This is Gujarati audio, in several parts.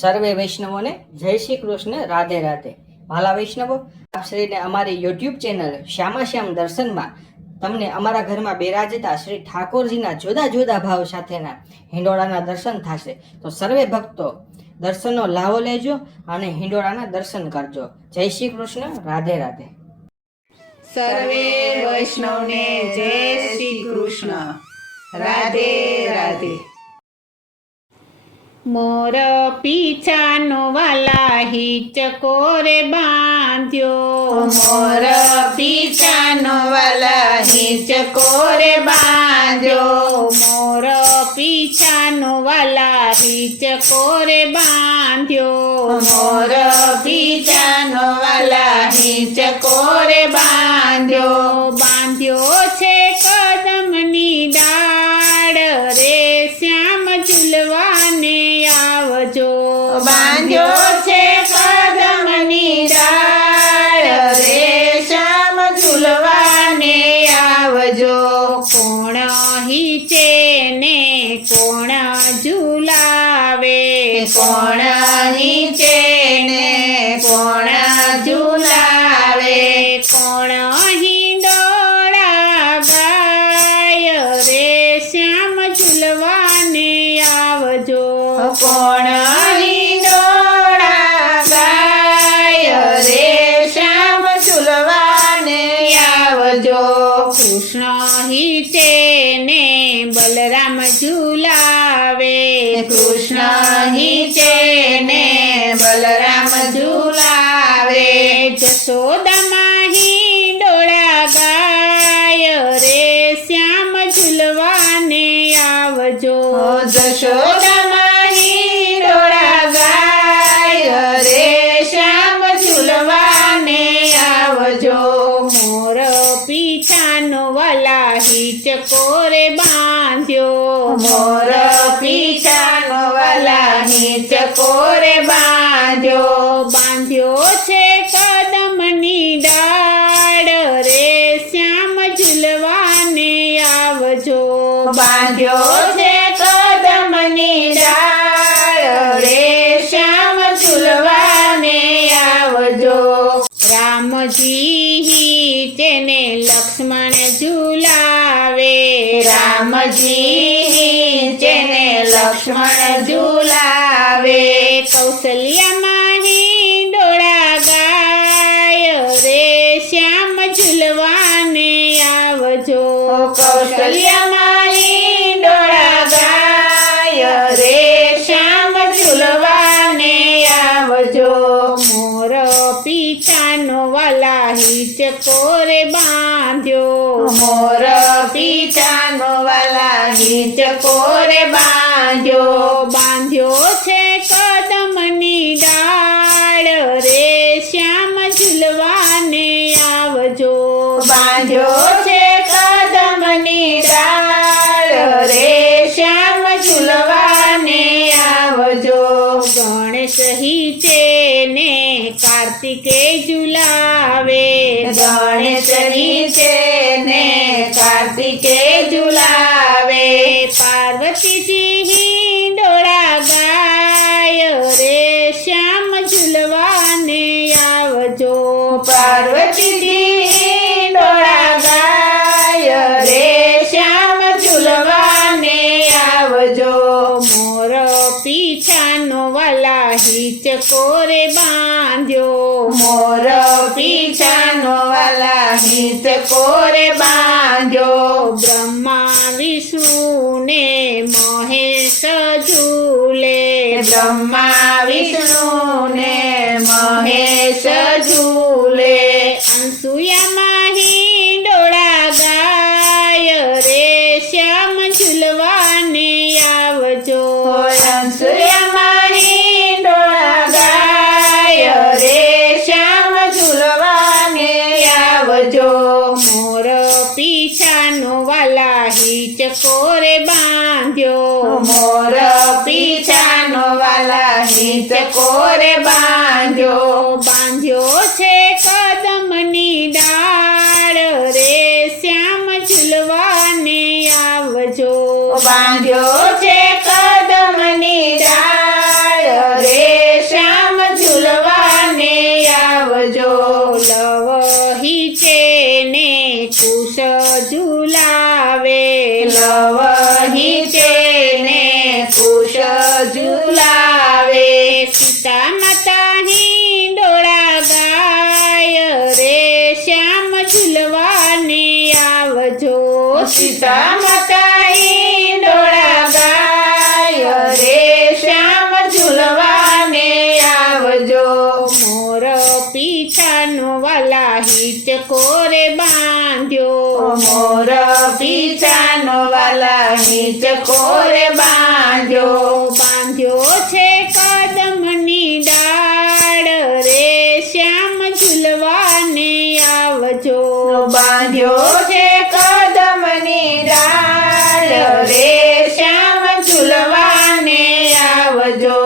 સર્વે વૈષ્ણવોને જય શ્રી કૃષ્ણ, રાધે રાધે. ભાલા વૈષ્ણવો, આપ શ્રીને અમારી યુટ્યુબ ચેનલ શ્યામાશ્યામ દર્શનમાં તમને અમારા ઘરમાં બિરાજતા શ્રી ઠાકોરજીના જુદા જુદા ભાવ સાથેના હિંડોળાના દર્શન થશે. તો સર્વે ભક્તો દર્શનનો લાવો લેજો અને હિંડોળાના દર્શન કરજો. જય શ્રી કૃષ્ણ, રાધે રાધે. સર્વે વૈષ્ણવને જય શ્રી કૃષ્ણ, રાધે રાધે. મોર પીછાનો વાલા હિચકો રે બાંધ્યો, મોર પીછાનો વાલા હિચકો રે બાંધ્યો, મોર પીછાનો વાલા હિચકો રે બાંધ્યો, મોર પીછાનો વાલા હિચકો રે બાંધ્યો, બાંધ્યો છે કદમની ડાળ રે શ્યામ ઝૂલવાને આવજો, બાંધ્યો છે કદમની ડાળ રે શ્યામ ઝૂલવાને આવજો. કોણ હિચે ને કોણ ઝૂલાવે, કોણ હિચે ને કોણ ઝૂલાવે, કોણ હિંડોળા ગાય રે શ્યામ ઝૂલવાને આવજો, કોણ હિંડોળા ગાય રે શ્યામ ઝૂલવાને આવજો. કૃષ્ણ હિચે ને બલરામ ઝૂલાવે, કૃષ્ણ હિચે ને બલરામ ઝૂલાવે, જશોદામાં હિંડોળા ગાય રે શ્યામ ઝૂલવાને આવજો, જશોદામાં હિંડોળા ગાય રે શ્યામ ઝૂલવાને આવજો. મોર પીછાનો વાલા હિચકો રે બાંધ્યો, મોર પીછાનો વાલા હિચકો રે બાંધ્યો, બાંધ્યો છે કદમની ડાળ રે શ્યામ ઝૂલવાને આવજો, બાંધ્યો છે કદમની ડાળ રે શ્યામ ઝૂલવાને આવજો. રામજી તેને લક્ષ્મણ ઝૂલાવે, રામજી તેને લક્ષ્મણ ઝૂલાવે, કૌશલ્યામાં હિંડોળા ગાય રે શ્યામ ઝૂલવાને આવજો, કૌશલ્યામાં હિંડોળા ગાય રે શ્યામ ઝૂલવાને આવજો. મોર પીછાનો વાલા હિચકો રે બાંધ્યો, મોર પીછાનો વાલા હિચકો રે બાંધ્યો, બાંધ્યો છે કદમની ડાળ રે શ્યામ ઝૂલવાને આવજો, બાંધ્યો છે કદમની ડાળ રે શ્યામ ઝૂલવાને આવજો. ગણેશ હિચે ને કાર્તિકે ઝૂલાવે, ગણેશ હિચે ને કાર્તિકે ઝૂલાવે, પાર્વતીજી હિંડોળા ગાય રે શ્યામ ઝૂલવાને આવજો, પાર્વતીજી હિંડોળા ગાય રે શ્યામ ઝૂલવાને આવજો. મોર પીછાનો વાલા હિચકો રે બાંધ્યો, મોર પીછાનો વાલા હિચકો રે બાંધ્યો, બ્રહ્મા વિષ્ણુ ને મહેશ ઝૂલે, બ્રહ્મા વિષ્ણુ ને મહેશ ઝૂલે, અનસુયામાં હિંડોળા ગાય રે શ્યામ ઝૂલવાને આવજો, અનસુયામાં હિંડોળા ગાય રે શ્યામ ઝૂલવાને આવજો. મોર પીછાનો વાલા હિચકો રે બાંધ્યો, મોર પીછાનો વાલા હિચકો રે બાંધ્યો, બાંધ્યો છે કદમની ડાળ રે શ્યામ ઝૂલવાને આવજો, બાંધ્યો છે કદમની ડાળ રે હિચે ને કુશ ઝુલાવે લવ હિચે ને કુશ ઝુલાવે સીતા માતા હિંડોળા ગાય રે શ્યામ ઝૂલવાને આવજો સીતા માતા હિંડોળા ગાય રે શ્યામ ઝૂલવાને આવજો મોર પીછાનો વાલા હિત કોરે બાંધ્યો મોર પીછાનો વાલા નીચ કોરે બાંધ્યો બાંધ્યો છે કદમની ડાળ રે શ્યામ ઝૂલવાને આવજો બાંધ્યો છે કદમની ડાળ રે શ્યામ ઝૂલવાને આવજો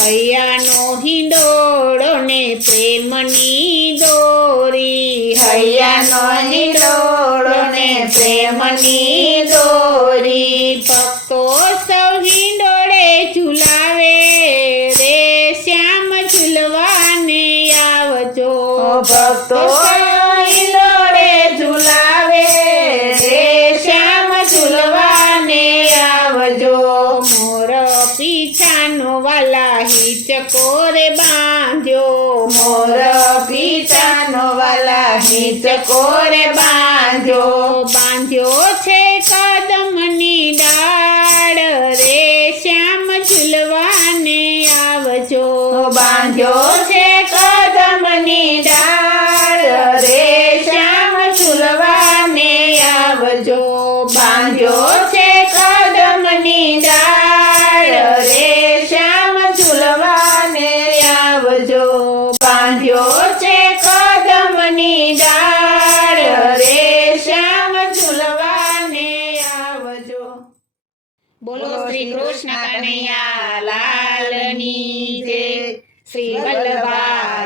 હૈયાનો હિંડોળો ને પ્રેમની દોરી હૈયાનો હિંડોળો ને પ્રેમની દોરી ભક્તો સૌ હિંડોળે ઝુલાવે રે શ્યામ ઝૂલવાને આવજો ભક્તો હિંડોળે ઝુલાવે રે શ્યામ ઝૂલવાને આવજો મોર પીછાનો વાલા હિચ કોરે બાંધ્યો મોર પીછાનો વાલા નીચ કોરે બાંધ્યો બાંધ્યો છે કદમની ડાળ રે શ્યામ ઝૂલવાને આવજો બાંધ્યો છે કદમની ડાળ રે શ્યામ ઝૂલવાને આવજો બાંધ્યો છે કદમની ડાળ રે શ્યામ ઝૂલવાને આવજો બાંધ્યો છે કદમની ડાળ રે શ્યામ ઝૂલવાને આવજો બોલો શ્રી કૃષ્ણ કનૈયા લાલની જય શ્રી વલ્લભા